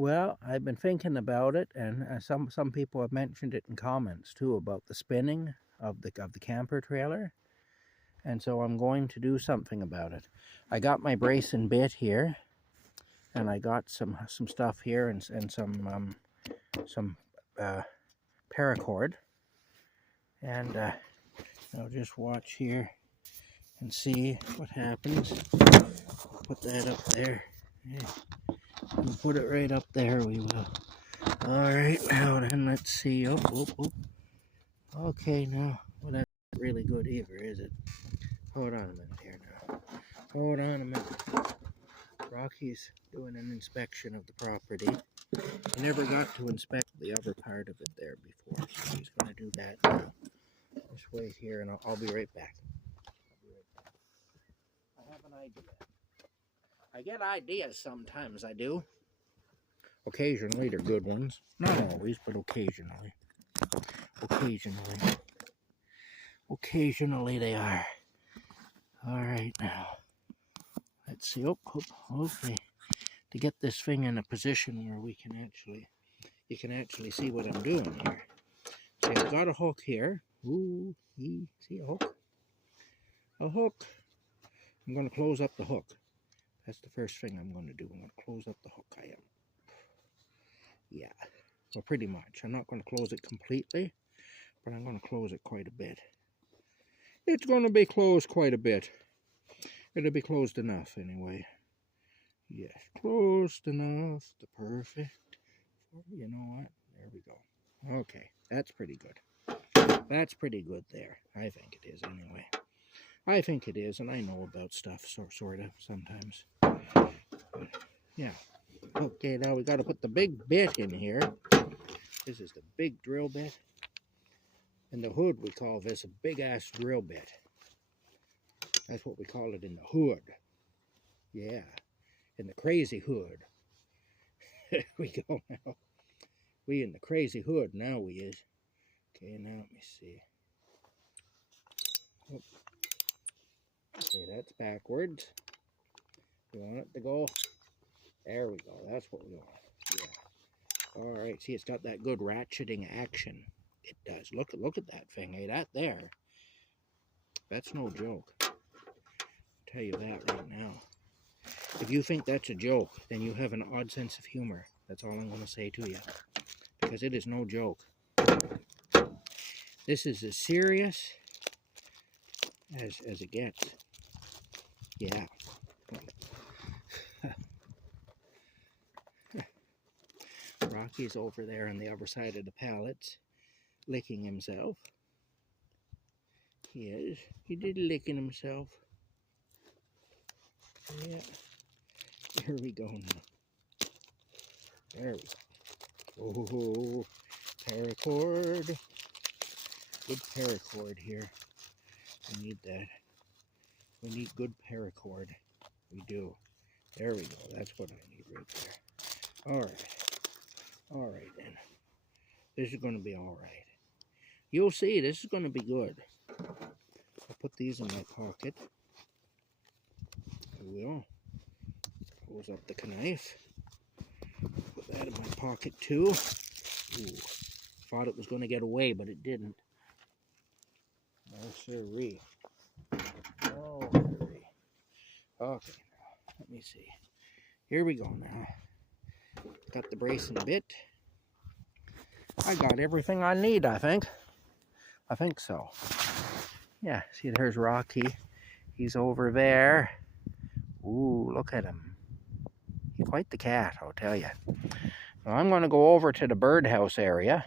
Well, I've been thinking about it, and some people have mentioned it in comments too about the spinning of the camper trailer, and so I'm going to do something about it. I got my brace and bit here, and I got some stuff here and some paracord, and I'll just watch here and see what happens. Put that up there. Yeah. We'll put it right up there, we will. Alright, now then, let's see. Oh. Okay, now, well, that's not really good either, is it? Hold on a minute here now. Hold on a minute. Rocky's doing an inspection of the property. He never got to inspect the other part of it there before, so he's going to do that now. Just wait here, and I'll be right back. I have an idea. I get ideas sometimes, I do. Occasionally, they're good ones. Not always, but occasionally. Occasionally they are. Alright now. Let's see. Okay. To get this thing in a position where you can actually see what I'm doing here. So I've got a hook here. Ooh, see a hook? A hook. I'm going to close up the hook. That's the first thing I'm going to do. I'm going to close up the hook. I am. Yeah. Well, pretty much. I'm not going to close it completely, but I'm going to close it quite a bit. It's going to be closed quite a bit. It'll be closed enough anyway. Yes, closed enough. The perfect. You know what? There we go. Okay, that's pretty good. That's pretty good there. I think it is anyway. I think it is, and I know about stuff, sort of, sometimes. Yeah. Okay, now we got to put the big bit in here. This is the big drill bit. In the hood, we call this a big-ass drill bit. That's what we call it in the hood. Yeah, in the crazy hood. There we go now. We in the crazy hood now we is. Okay, now let me see. Oh. Okay, that's backwards. We want it to go. There we go. That's what we want. Yeah. All right. See, it's got that good ratcheting action. It does. Look at that thing. Hey, that there. That's no joke. I'll tell you that right now. If you think that's a joke, then you have an odd sense of humor. That's all I'm going to say to you. Because it is no joke. This is as serious as it gets. Yeah. Rocky's over there on the other side of the pallets, licking himself. Yes, he did licking himself. Yeah. Here we go now. There we go. Oh, paracord. Good paracord here. We need that. We need good paracord. We do. There we go. That's what I need right there. All right. All right, then. This is going to be all right. You'll see, this is going to be good. I'll put these in my pocket. I will. Close up the knife. Put that in my pocket, too. Ooh. Thought it was going to get away, but it didn't. No siree. No siree. Okay, now, let me see. Here we go now. Got the brace and bit. I got everything I need, I think. I think so. Yeah, see, there's Rocky. He's over there. Ooh, look at him. He's quite the cat, I'll tell you. Now I'm going to go over to the birdhouse area,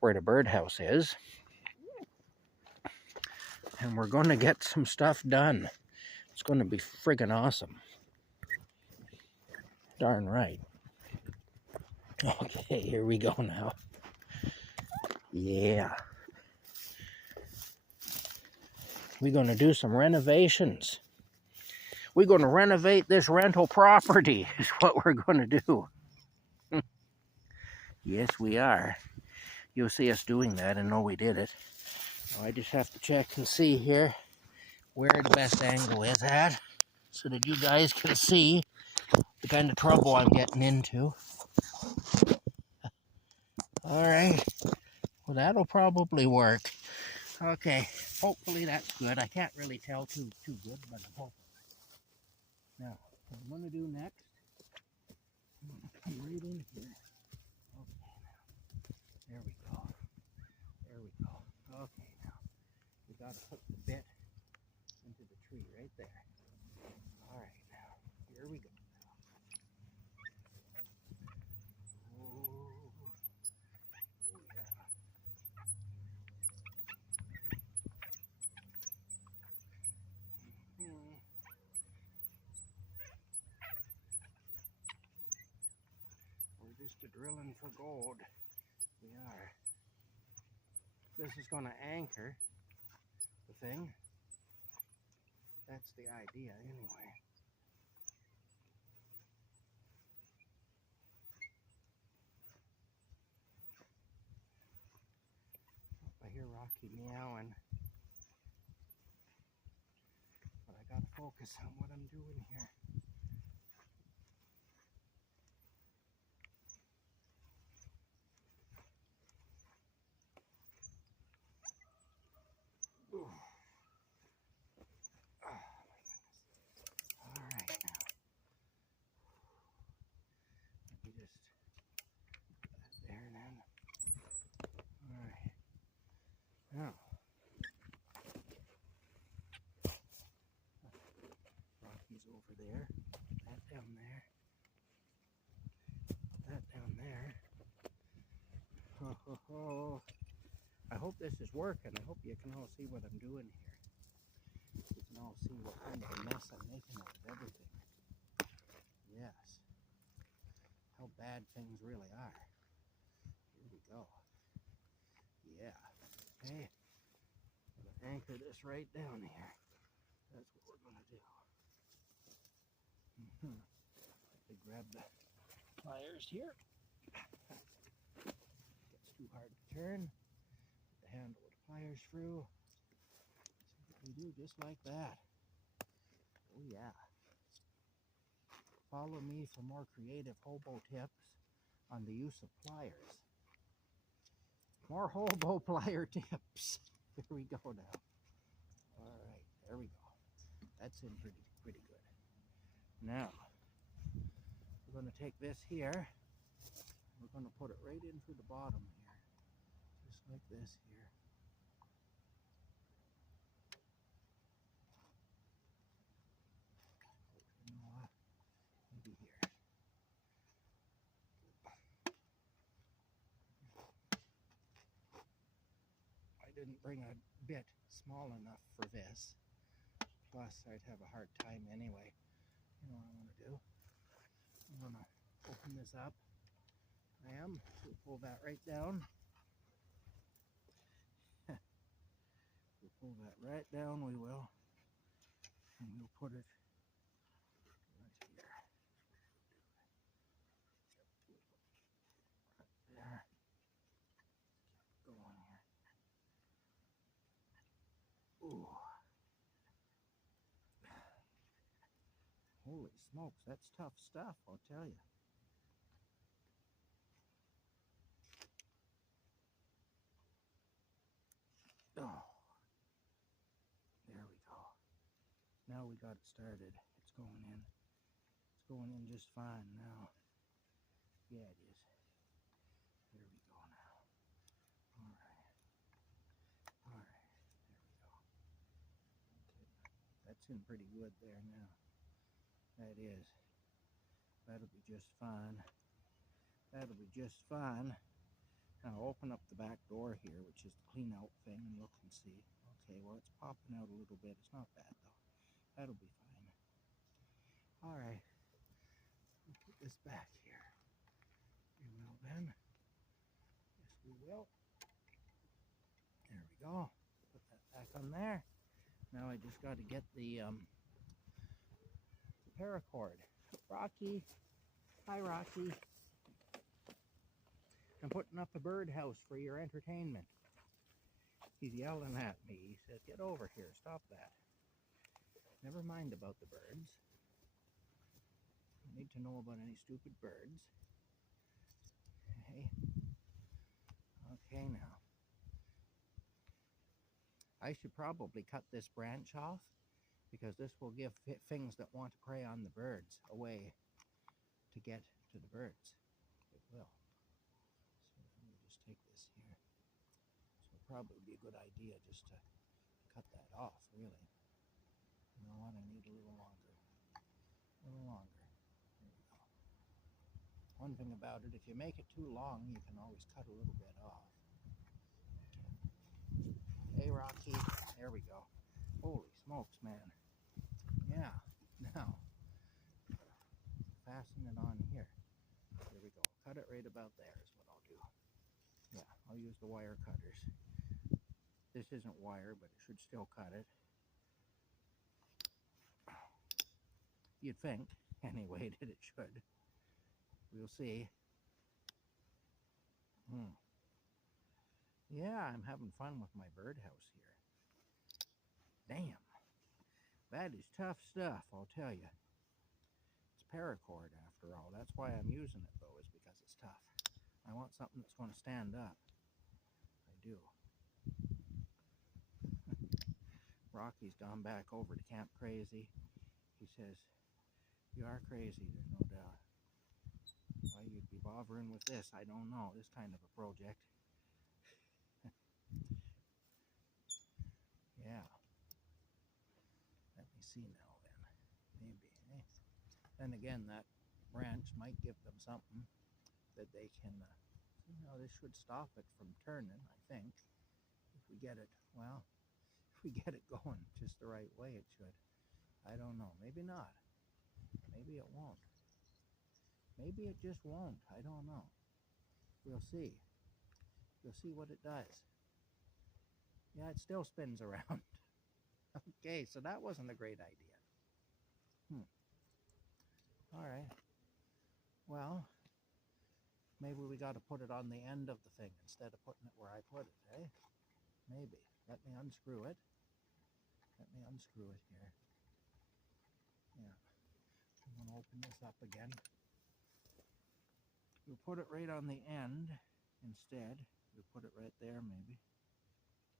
where the birdhouse is. And we're going to get some stuff done. It's going to be friggin' awesome. Darn right. Okay, here we go now. Yeah. We're going to do some renovations. We're going to renovate this rental property is what we're going to do. Yes, we are. You'll see us doing that and know we did it. Now I just have to check and see here where the best angle is at so that you guys can see the kind of trouble I'm getting into. All right. Well, that'll probably work. Okay. Hopefully that's good. I can't really tell too good, but I'm hoping. Now, what I'm gonna do next, I'm gonna come right in here. Okay, now. There we go. There we go. Okay, now. We gotta put the bit into the tree right there. All right, now. Here we go. Oh, oh yeah. Hmm. We're just a drilling for gold. We are. This is gonna anchor the thing. That's the idea anyway. I hear Rocky meowing, but I gotta focus on what I'm doing here. Ooh. Oh, my goodness. All right, now. Let me just put that there then. All right. Now, Rocky's over there. That down there. That down there. Ho, ho, ho. I hope this is working. I hope you can all see what I'm doing here. You can all see what kind of a mess I'm making out of everything. Yes. How bad things really are. Here we go. Yeah. Okay. I'm gonna anchor this right down here. That's what we're gonna do. I grab the pliers here. Gets too hard to turn. Put the handle with the pliers through. See what we do just like that. Oh yeah. Follow me for more creative hobo tips on the use of pliers. More hobo plier tips. There we go now. All right, there we go. That's in pretty good. Now, we're going to take this here. We're going to put it right in through the bottom here, just like this here. You know what? Maybe here. I didn't bring a bit small enough for this. Plus, I'd have a hard time anyway. You know what I'm going to do? I'm going to open this up. We'll pull that right down. We'll pull that right down, we will. And we'll put it right here. Right there. Go on here. Ooh. Holy smokes, that's tough stuff, I'll tell you. Oh, there we go. Now we got it started. It's going in. It's going in just fine now. Yeah, it is. There we go now. All right. All right. There we go. Okay. That's in pretty good there now. That is. That'll be just fine. That'll be just fine. Now open up the back door here, which is the clean out thing, and look and see. Okay, well it's popping out a little bit. It's not bad though. That'll be fine. All right. We'll put this back here. We will then. Yes, we will. There we go. Put that back on there. Now I just got to get the paracord. Rocky. Hi, Rocky. I'm putting up a birdhouse for your entertainment. He's yelling at me. He said, get over here. Stop that. Never mind about the birds. Don't need to know about any stupid birds. Okay. Okay, now. I should probably cut this branch off because this will give things that want to prey on the birds a way to get to the birds. It will. So let me just take this here. So it'll probably be a good idea just to cut that off, really. You know what? I need a little longer. A little longer. There we go. One thing about it, if you make it too long, you can always cut a little bit off. Hey, Rocky. There we go. Holy smokes, man. Yeah. Now, fasten it on here. There we go. Cut it right about there is what I'll do. Yeah, I'll use the wire cutters. This isn't wire, but it should still cut it. You'd think, anyway, that it should. We'll see. Yeah, I'm having fun with my birdhouse here. Damn. That is tough stuff, I'll tell you. It's paracord after all. That's why I'm using it, though, is because it's tough. I want something that's going to stand up. I do. Rocky's gone back over to Camp Crazy. He says, you are crazy, there's no doubt. Why you'd be bothering with this, I don't know. This kind of a project. Yeah. Let me see now then. Maybe. Then again, that branch might give them something that they can, this should stop it from turning, I think. If we get it, well, if we get it going just the right way, it should. I don't know. Maybe not. Maybe it won't. Maybe it just won't. I don't know. We'll see. We'll see what it does. Yeah, it still spins around. Okay, so that wasn't a great idea. All right. Well, maybe we got to put it on the end of the thing instead of putting it where I put it, eh? Maybe. Let me unscrew it. Let me unscrew it here. Yeah. I'm going to open this up again. We'll put it right on the end instead. We'll put it right there, maybe.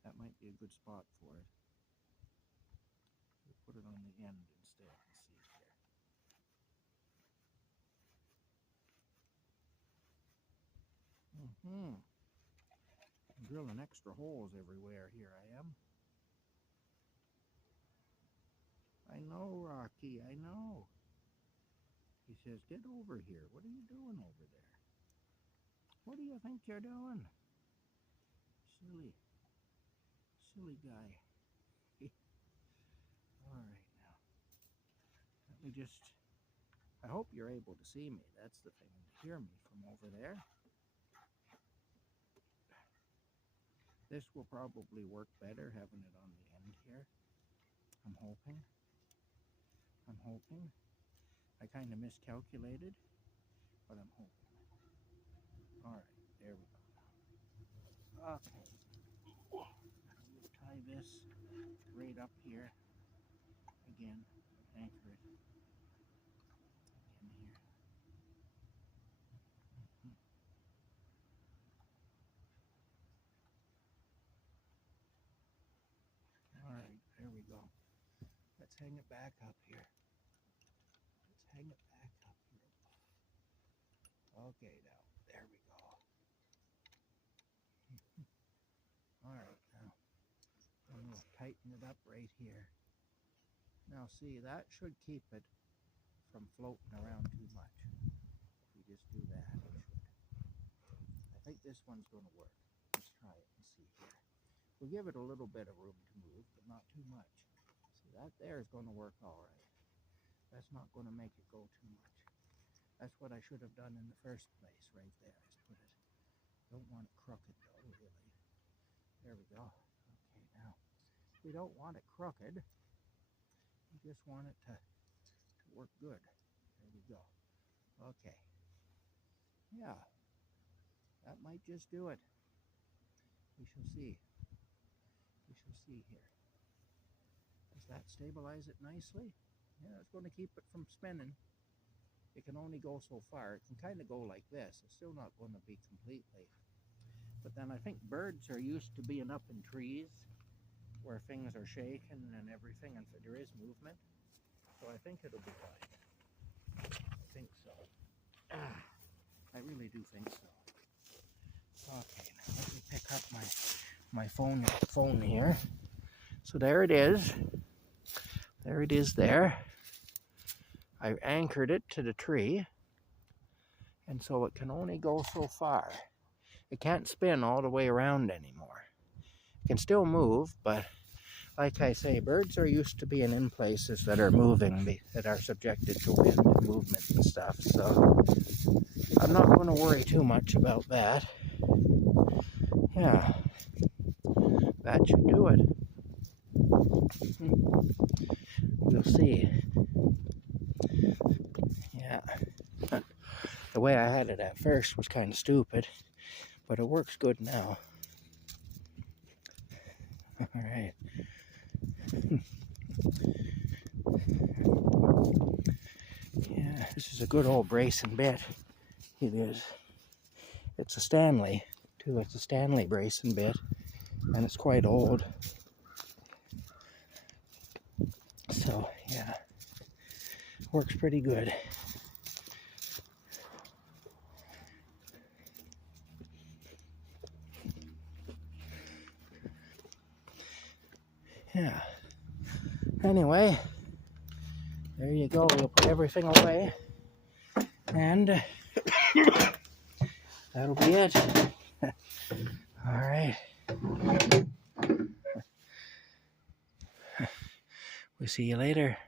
That might be a good spot for it. We'll put it on the end instead. Let's see here. I'm drilling extra holes everywhere here, I am. I know, Rocky, I know. He says, get over here. What are you doing over there? What do you think you're doing? Silly guy. All right, now. Let me just, I hope you're able to see me. That's the thing, to hear me from over there. This will probably work better, having it on the end here. I'm hoping. I kind of miscalculated, but I'm hoping. All right, there we go. Okay. We'll tie this right up here again, anchor it in here. All right, there we go. Let's hang it back up here. Okay, now, there we go. All right, now, I'm going to tighten it up right here. Now, see, that should keep it from floating around too much. If we just do that, it should. I think this one's going to work. Let's try it and see here. We'll give it a little bit of room to move, but not too much. See, that there is going to work all right. That's not going to make it go too much. That's what I should have done in the first place, right there. Is put it. Don't want it crooked, though, really. There we go. Okay, now, we don't want it crooked. We just want it to work good. There we go. Okay. Yeah. That might just do it. We shall see. We shall see here. Does that stabilize it nicely? Yeah, it's going to keep it from spinning. It can only go so far. It can kind of go like this. It's still not going to be completely. But then I think birds are used to being up in trees where things are shaking and everything, and so there is movement. So I think it'll be fine. I think so. I really do think so. Okay, now let me pick up my phone here. So there it is. There it is there. I anchored it to the tree, and so it can only go so far. It can't spin all the way around anymore. It can still move, but like I say, birds are used to being in places that are moving, that are subjected to wind and movement and stuff, so I'm not going to worry too much about that. Yeah, that should do it. We'll see. Yeah. The way I had it at first was kind of stupid, but it works good now. All right. Yeah, this is a good old bracing bit. It is. It's a Stanley, too. It's a Stanley bracing bit, and it's quite old. So, yeah, works pretty good. Yeah. Anyway, there you go. We'll put everything away, and that'll be it. All right. We'll see you later.